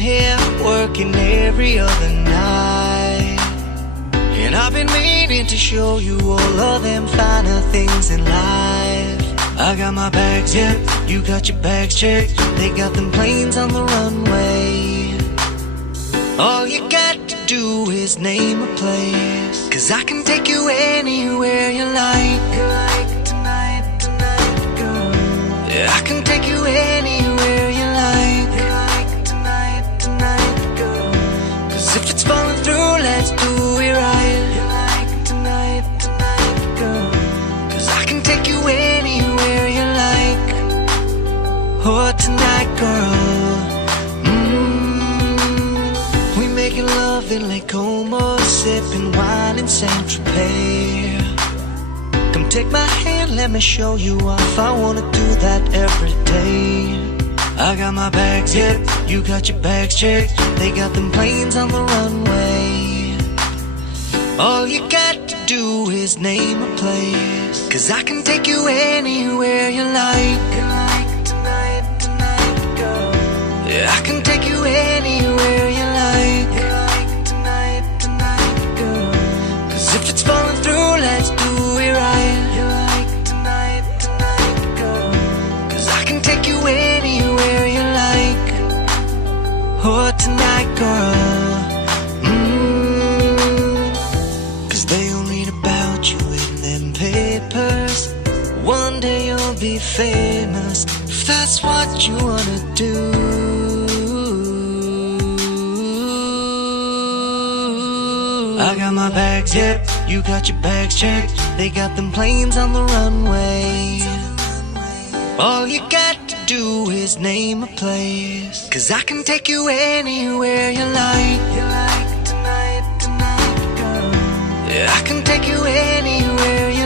here working every other night, and I've been meaning to show you all of them finer things in life. I got my bags, yeah, you got your bags checked. They got them planes on the runway. All you got to do is name a place, 'cause I can take you anywhere you like. Tonight, girl. Yeah, I can take you anywhere you like. Tonight, girl. 'Cause if it's falling through, let's do it right. Tonight, girl. 'Cause I can take you anywhere you like. Oh, tonight, girl. We making love in Lake Como, sipping wine in Saint-Tropez. Come take my hand, let me show you off. I wanna do that every day. I got my bags, yeah, you got your bags checked. They got them planes on the runway. All you got to do is name a place, 'cause I can take you anywhere you like. Tonight, girl. Yeah, I can take you anywhere you like. Tonight, girl. 'Cause if it's falling through, let's do it right. Tonight, girl. 'Cause I can take you anywhere you like. Oh, tonight, girl. 'Cause they all read about you in them papers. One day you'll be famous, if that's what you wanna do. I got my bags, yeah, you got your bags checked. They got them planes on the runway. All you got to do is name a place, 'cause I can take you anywhere you like. Tonight, girl. Yeah, I can take you anywhere you